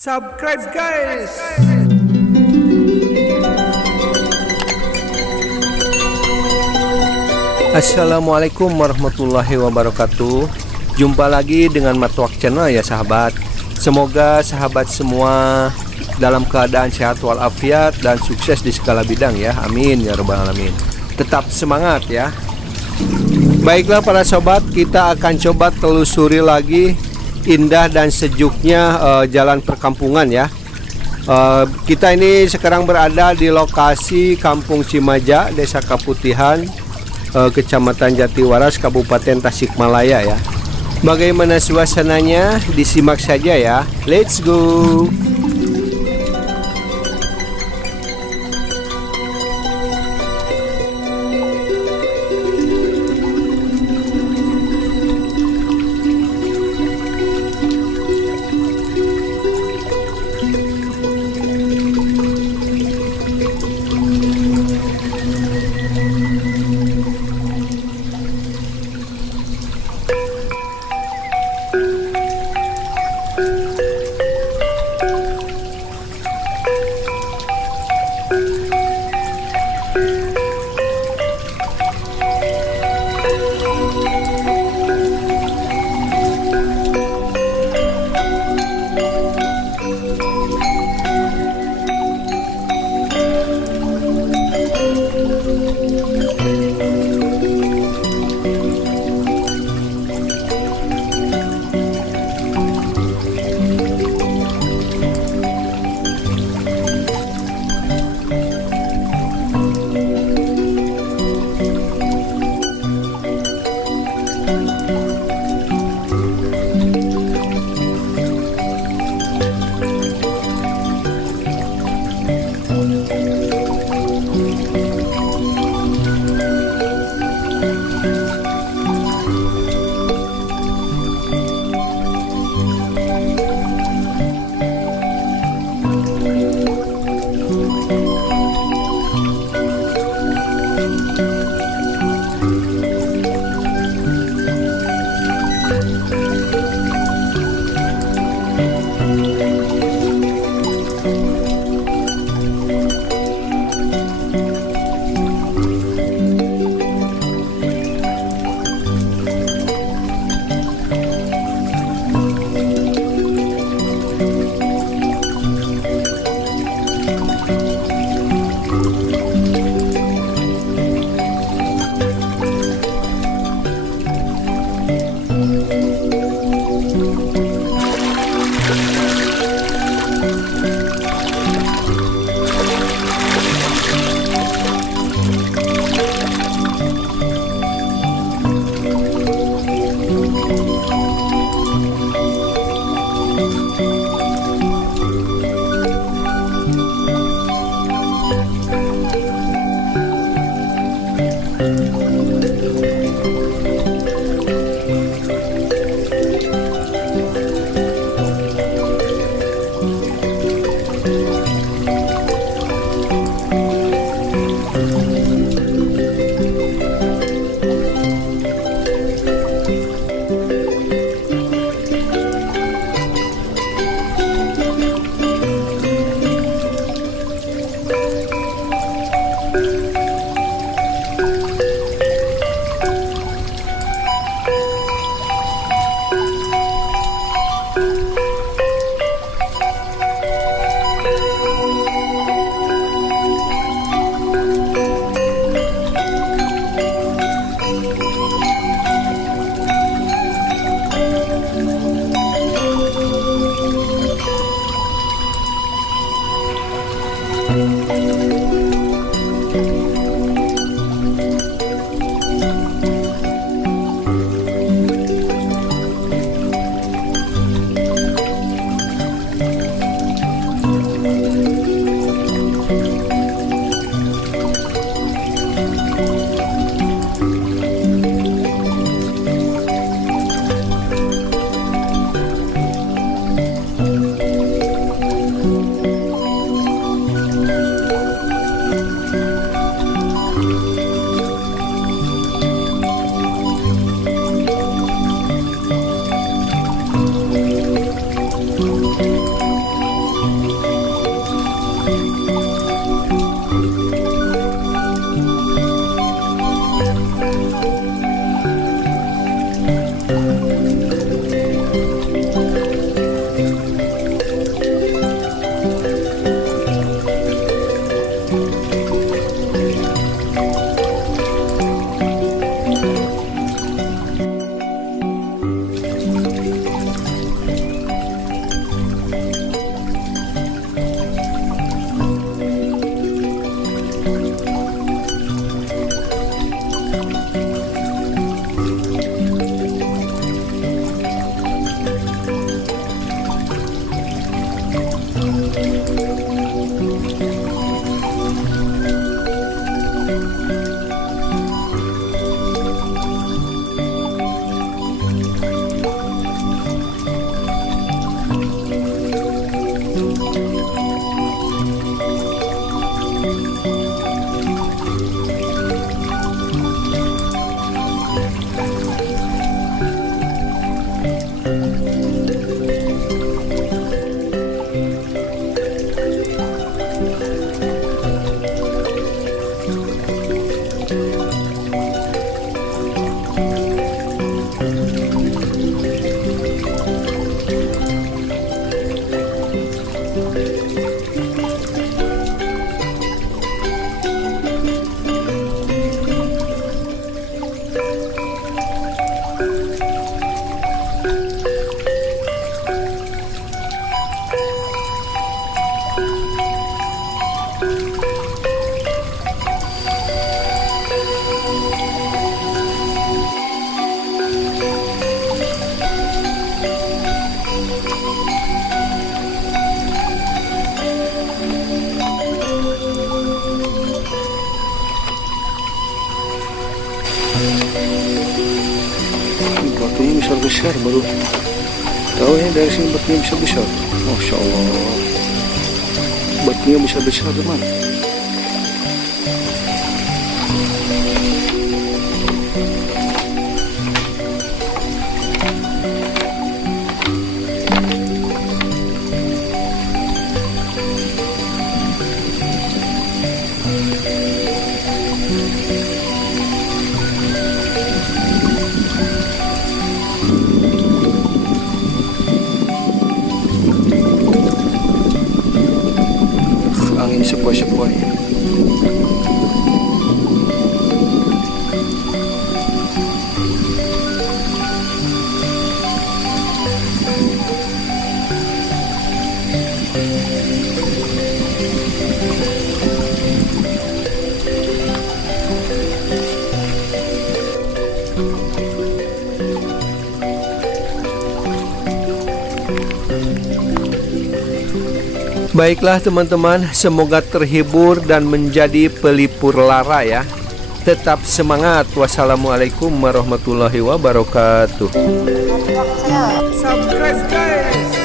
Subscribe guys. Assalamualaikum warahmatullahi wabarakatuh. Jumpa lagi dengan Matwak Channel ya sahabat. Semoga sahabat semua dalam keadaan sehat walafiat dan sukses di segala bidang ya. Amin ya rabbal alamin. Tetap semangat ya. Baiklah para sobat, kita akan coba telusuri lagi indah dan sejuknya jalan perkampungan ya. Kita ini sekarang berada di lokasi Kampung Cimaja, Desa Kaputihan, Kecamatan Jatiwaras, Kabupaten Tasikmalaya ya. Bagaimana suasananya? Disimak saja ya. Let's go. batunya besar-besar, baru tahu ya dari sini batunya besar-besar. Masya Allah, batunya besar-besar teman. Angin sepoi-sepoi. Baiklah teman-teman, semoga terhibur dan menjadi pelipur lara ya. Tetap semangat. Wassalamualaikum warahmatullahi wabarakatuh. Subscribe guys.